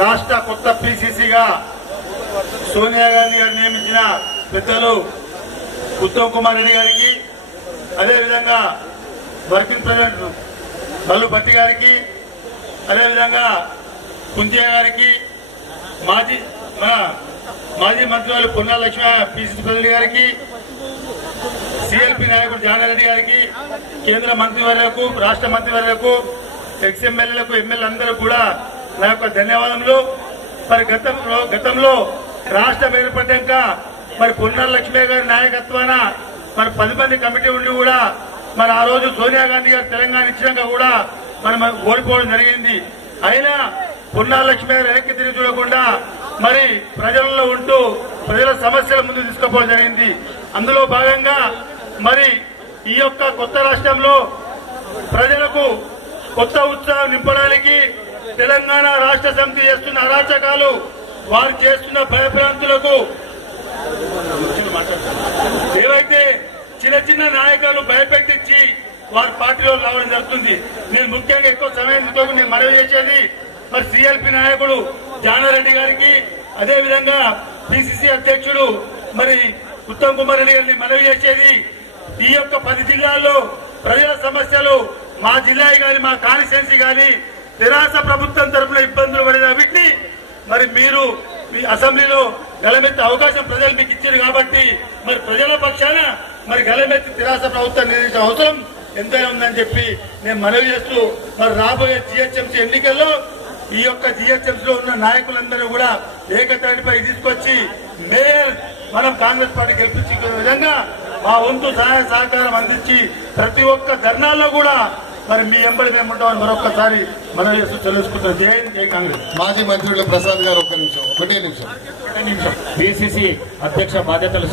రాష్ట్ర కొత్త పిసిసిగా సోనియా గాంధీ గారు నియమించిన పెద్దలు ఉత్తమ్ కుమార్ రెడ్డి గారికి, అదేవిధంగా వర్కింగ్ ప్రెసిడెంట్ మల్లు భట్టి గారికి, అదేవిధంగా కుంజయ్య గారికి, మాజీ మంత్రి పొన్నా లక్ష్మణ పిసిసి ప్రెసిడెంట్ గారికి, సిఎల్పి నాయకుడు జానారెడ్డి గారికి, కేంద్ర మంత్రివర్యులకు, రాష్ట్ర మంత్రివర్యులకు, ఎక్స్ఎమ్మెల్యేలకు, ఎమ్మెల్యేలందరూ కూడా నా యొక్క ధన్యవాదములు. మరి గతంలో రాష్ట్రం ఏర్పడ్డాక మరి పొన్నా లక్ష్మయ్య గారి నాయకత్వాన మరి 10 మంది కమిటీ ఉండి కూడా మరి ఆ రోజు సోనియా గాంధీ గారు తెలంగాణ ఇచ్చినాక కూడా మనం ఓడిపోవడం జరిగింది. అయినా పొన్నా లక్ష్మయ్య గారు వెనక్కి తిరిగి చూడకుండా మరి ప్రజలలో ఉంటూ ప్రజల సమస్యల ముందు తీసుకుపోవడం జరిగింది. అందులో భాగంగా మరి ఈ యొక్క కొత్త రాష్ట్రంలో ప్రజలకు కొత్త ఉత్సాహం నింపడానికి తెలంగాణ రాష్ట్ర సమితి చేస్తున్న అరాచకాలు, వారు చేస్తున్న భయభ్రాంతులకు ఏవైతే చిన్న నాయకులను భయపెట్టించి వారి పార్టీలో రావడం జరుగుతుంది. నేను ముఖ్యంగా ఎక్కువ సమయం తీసుకోక నేను మనవి చేసేది మరి సిఎల్పి నాయకుడు జానారెడ్డి గారికి, అదేవిధంగా పిసిసి అధ్యక్షుడు మరి ఉత్తమ్ కుమార్ రెడ్డి గారిని మనవి చేసేది, ఈ యొక్క 10 జిల్లాల్లో ప్రజల సమస్యలు మా జిల్లా గాని మా కాన్స్టిట్యున్సీ గాని తెరాస ప్రభుత్వం తరఫున ఇబ్బందులు పడిన వీటిని మరి మీరు మీ అసెంబ్లీలో గలమెత్తే అవకాశం ప్రజలు మీకు ఇచ్చారు కాబట్టి మరి ప్రజల పక్షాన మరి గలమెత్తి తెరాస ప్రభుత్వం నిర్ణయించే అవసరం ఎంతైనా ఉందని చెప్పి నేను మనవి చేస్తూ మరి రాబోయే జిహెచ్ఎంసీ ఎన్నికల్లో ఈ యొక్క జిహెచ్ఎంసీలో ఉన్న నాయకులందరూ కూడా ఏకతాటిపై తీసుకొచ్చి మేయర్ మనం కాంగ్రెస్ పార్టీ గెలిపించుకునే విధంగా మా వంతు సహాయ సహకారం అందించి ప్రతి ఒక్క ధర్నాల్లో కూడా మరి మీ ఎంబడి మేముంటామని మరొకసారి మనం చేస్తూ తెలుసుకుంటాం. జై హింద్, జై కాంగ్రెస్. మాజీ మంత్రులు ప్రసాద్ గారు ఒకటే నిమిషం పిసిసి అధ్యక్ష బాధ్యతలు